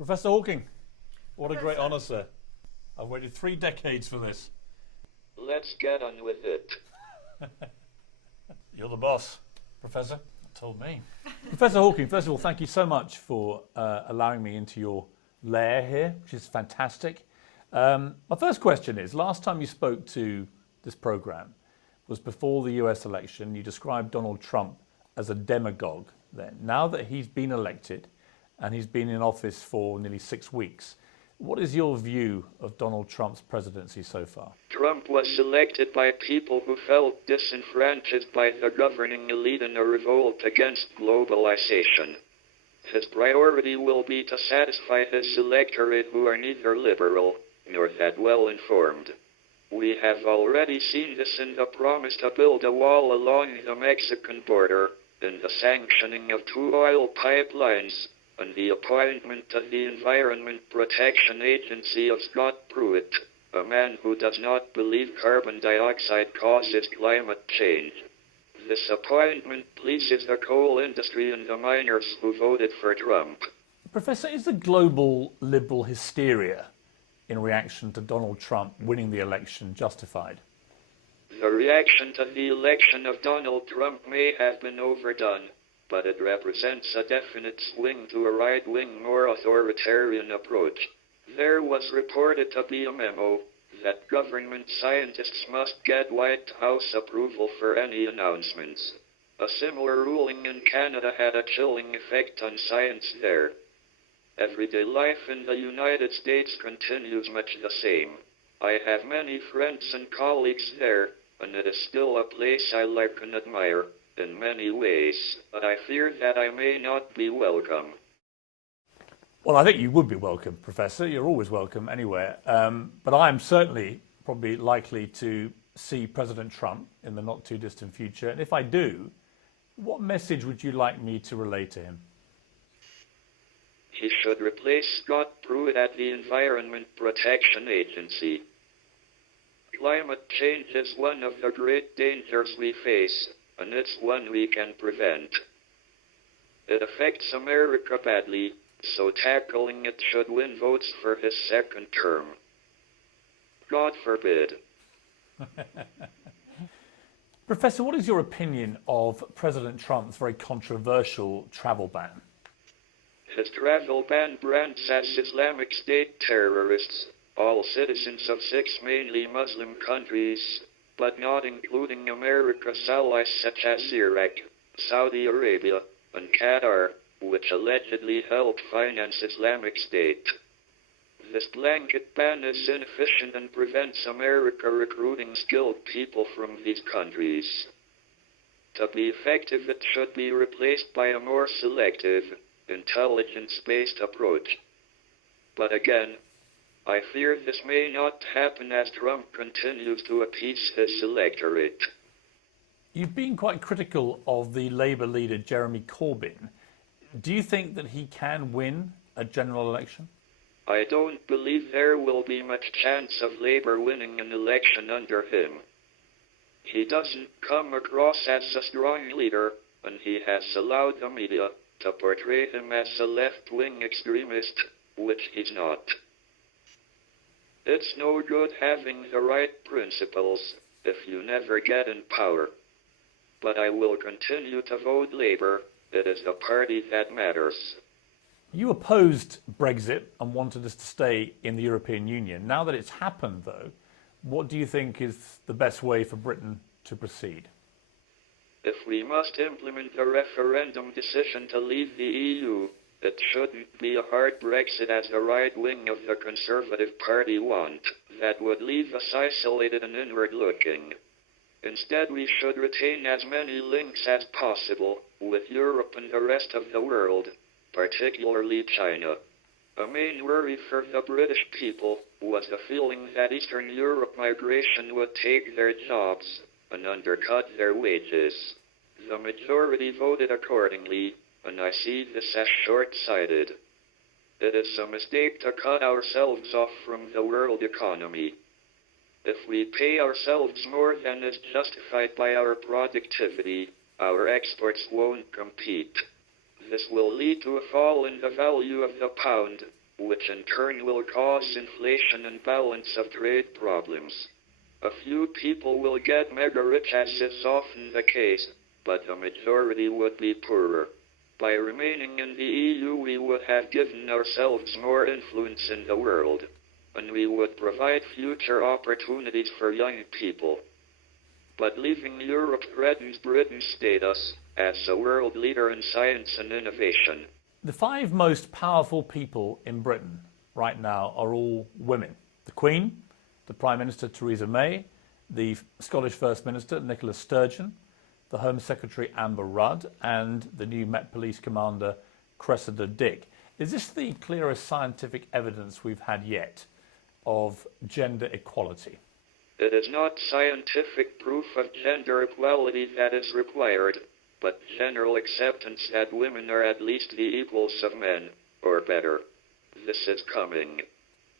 Professor Hawking, what a great honour, sir. I've waited 3 decades for this. Let's get on with it. You're the boss, Professor. Told me. Professor Hawking, first of all, thank you so much for allowing me into your lair here, which is fantastic. My first question is, last time you spoke to this programme was before the US election. You described Donald Trump as a demagogue then. Now that he's been elected and he's been in office for nearly 6 weeks, what is your view of Donald Trump's presidency so far? Trump was selected by people who felt disenfranchised by the governing elite in a revolt against globalization. His priority will be to satisfy his electorate who are neither liberal nor that well informed. We have already seen this in the promise to build a wall along the Mexican border, in the sanctioning of 2 oil pipelines, and the appointment to the Environment Protection Agency of Scott Pruitt, a man who does not believe carbon dioxide causes climate change. This appointment pleases the coal industry and the miners who voted for Trump. Professor, is the global liberal hysteria in reaction to Donald Trump winning the election justified? The reaction to the election of Donald Trump may have been overdone, but it represents a definite swing to a right-wing, more authoritarian approach. There was reported to be a memo that government scientists must get White House approval for any announcements. A similar ruling in Canada had a chilling effect on science there. Everyday life in the United States continues much the same. I have many friends and colleagues there, and it is still a place I like and admire in many ways, but I fear that I may not be welcome. Well, I think you would be welcome, Professor. You're always welcome anywhere. But I am certainly probably likely to see President Trump in the not too distant future. And if I do, what message would you like me to relay to him? He should replace Scott Pruitt at the Environment Protection Agency. Climate change is one of the great dangers we face, and it's one we can prevent. It affects America badly, so tackling it should win votes for his second term. God forbid. Professor, what is your opinion of President Trump's very controversial travel ban? His travel ban brands as Islamic State terrorists all citizens of 6 mainly Muslim countries, but not including America's allies such as Iraq, Saudi Arabia, and Qatar, which allegedly helped finance Islamic State. This blanket ban is inefficient and prevents America recruiting skilled people from these countries. To be effective, it should be replaced by a more selective, intelligence-based approach. But again, I fear this may not happen as Trump continues to appease his electorate. You've been quite critical of the Labour leader, Jeremy Corbyn. Do you think that he can win a general election? I don't believe there will be much chance of Labour winning an election under him. He doesn't come across as a strong leader, and he has allowed the media to portray him as a left-wing extremist, which he's not. It's no good having the right principles if you never get in power. But I will continue to vote Labour. It is the party that matters. You opposed Brexit and wanted us to stay in the European Union. Now that it's happened, though, what do you think is the best way for Britain to proceed? If we must implement a referendum decision to leave the EU, it shouldn't be a hard Brexit as the right wing of the Conservative Party want. That would leave us isolated and inward-looking. Instead, we should retain as many links as possible with Europe and the rest of the world, particularly China. A main worry for the British people was the feeling that Eastern Europe migration would take their jobs and undercut their wages. The majority voted accordingly, and I see this as short-sighted. It is a mistake to cut ourselves off from the world economy. If we pay ourselves more than is justified by our productivity, our exports won't compete. This will lead to a fall in the value of the pound, which in turn will cause inflation and balance of trade problems. A few people will get mega rich, as is often the case, but the majority would be poorer. By remaining in the EU, we would have given ourselves more influence in the world, and we would provide future opportunities for young people. But leaving Europe threatens Britain's status as a world leader in science and innovation. The 5 most powerful people in Britain right now are all women. The Queen, the Prime Minister Theresa May, the Scottish First Minister Nicola Sturgeon, the Home Secretary Amber Rudd, and the new Met Police Commander Cressida Dick. Is this the clearest scientific evidence we've had yet of gender equality? It is not scientific proof of gender equality that is required, but general acceptance that women are at least the equals of men, or better. This is coming.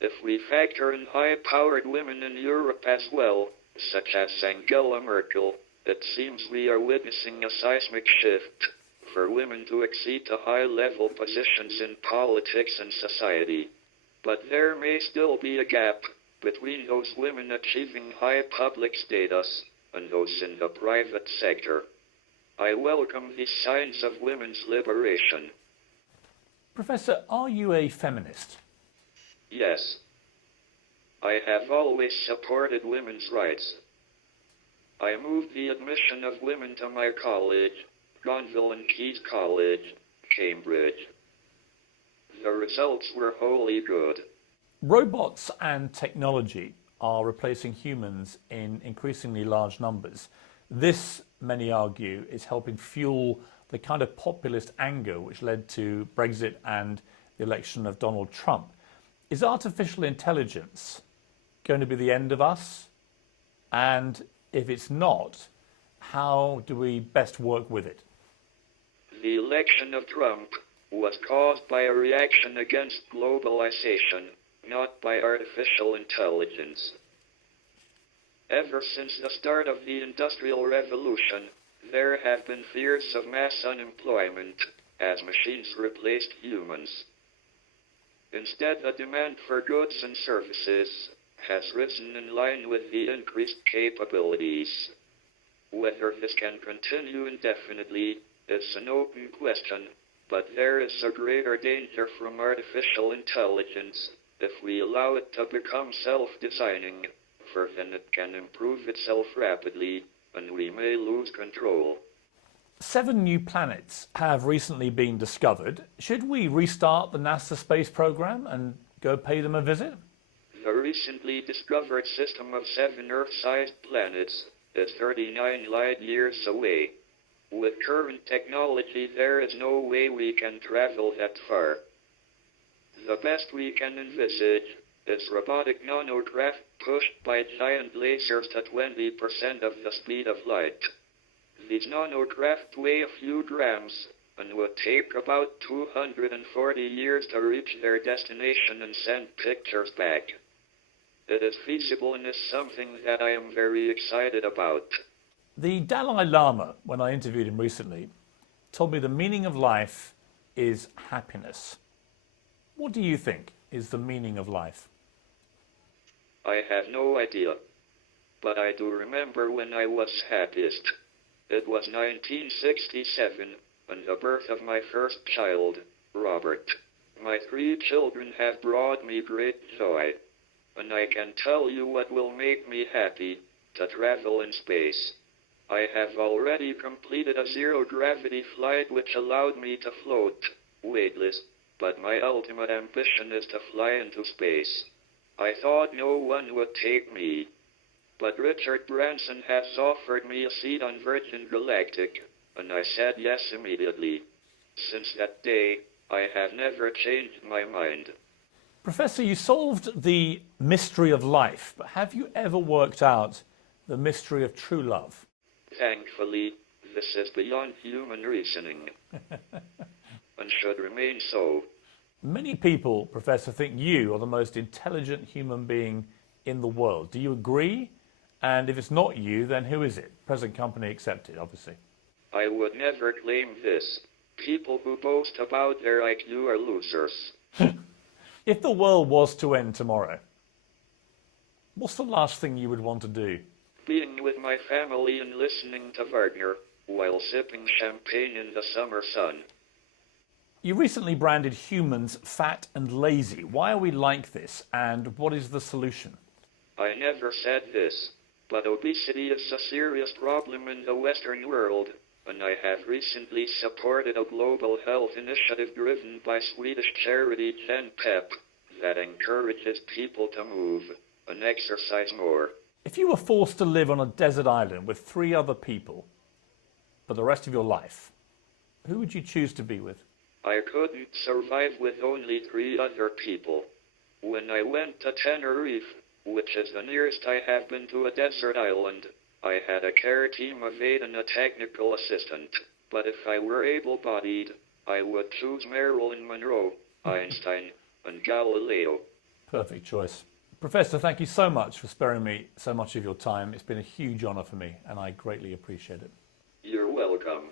If we factor in high-powered women in Europe as well, such as Angela Merkel, it seems we are witnessing a seismic shift for women to exceed to high-level positions in politics and society. But there may still be a gap between those women achieving high public status and those in the private sector. I welcome these signs of women's liberation. Professor, are you a feminist? Yes. I have always supported women's rights. I moved the admission of women to my college, Gonville and Keyes College, Cambridge. The results were wholly good. Robots and technology are replacing humans in increasingly large numbers. This, many argue, is helping fuel the kind of populist anger which led to Brexit and the election of Donald Trump. Is artificial intelligence going to be the end of us? And if it's not, how do we best work with it? The election of Trump was caused by a reaction against globalization, not by artificial intelligence. Ever since the start of the Industrial Revolution, there have been fears of mass unemployment as machines replaced humans. Instead, the demand for goods and services has risen in line with the increased capabilities. Whether this can continue indefinitely is an open question, but there is a greater danger from artificial intelligence if we allow it to become self-designing, for then it can improve itself rapidly, and we may lose control. 7 new planets have recently been discovered. Should we restart the NASA space program and go pay them a visit? The recently discovered system of 7 Earth-sized planets is 39 light years away. With current technology, there is no way we can travel that far. The best we can envisage is robotic nanocraft pushed by giant lasers to 20% of the speed of light. These nanocraft weigh a few grams and would take about 240 years to reach their destination and send pictures back. It is feasible and is something that I am very excited about. The Dalai Lama, when I interviewed him recently, told me the meaning of life is happiness. What do you think is the meaning of life? I have no idea, but I do remember when I was happiest. It was 1967, and the birth of my first child, Robert. My 3 children have brought me great joy, and I can tell you what will make me happy: to travel in space. I have already completed a zero-gravity flight which allowed me to float, weightless, but my ultimate ambition is to fly into space. I thought no one would take me, but Richard Branson has offered me a seat on Virgin Galactic, and I said yes immediately. Since that day, I have never changed my mind. Professor, you solved the mystery of life, but have you ever worked out the mystery of true love? Thankfully, this is beyond human reasoning, and should remain so. Many people, Professor, think you are the most intelligent human being in the world. Do you agree? And if it's not you, then who is it? Present company accepted, obviously. I would never claim this. People who boast about their IQ are losers. If the world was to end tomorrow, what's the last thing you would want to do? Being with my family and listening to Wagner while sipping champagne in the summer sun. You recently branded humans fat and lazy. Why are we like this, and what is the solution? I never said this, but obesity is a serious problem in the Western world, and I have recently supported a global health initiative driven by Swedish charity GenPep that encourages people to move and exercise more. If you were forced to live on a desert island with 3 other people for the rest of your life, who would you choose to be with? I couldn't survive with only 3 other people. When I went to Tenerife, which is the nearest I have been to a desert island, I had a care team of 8 and a technical assistant. But if I were able-bodied, I would choose Marilyn Monroe, Einstein, and Galileo. Perfect choice. Professor, thank you so much for sparing me so much of your time. It's been a huge honour for me, and I greatly appreciate it. You're welcome.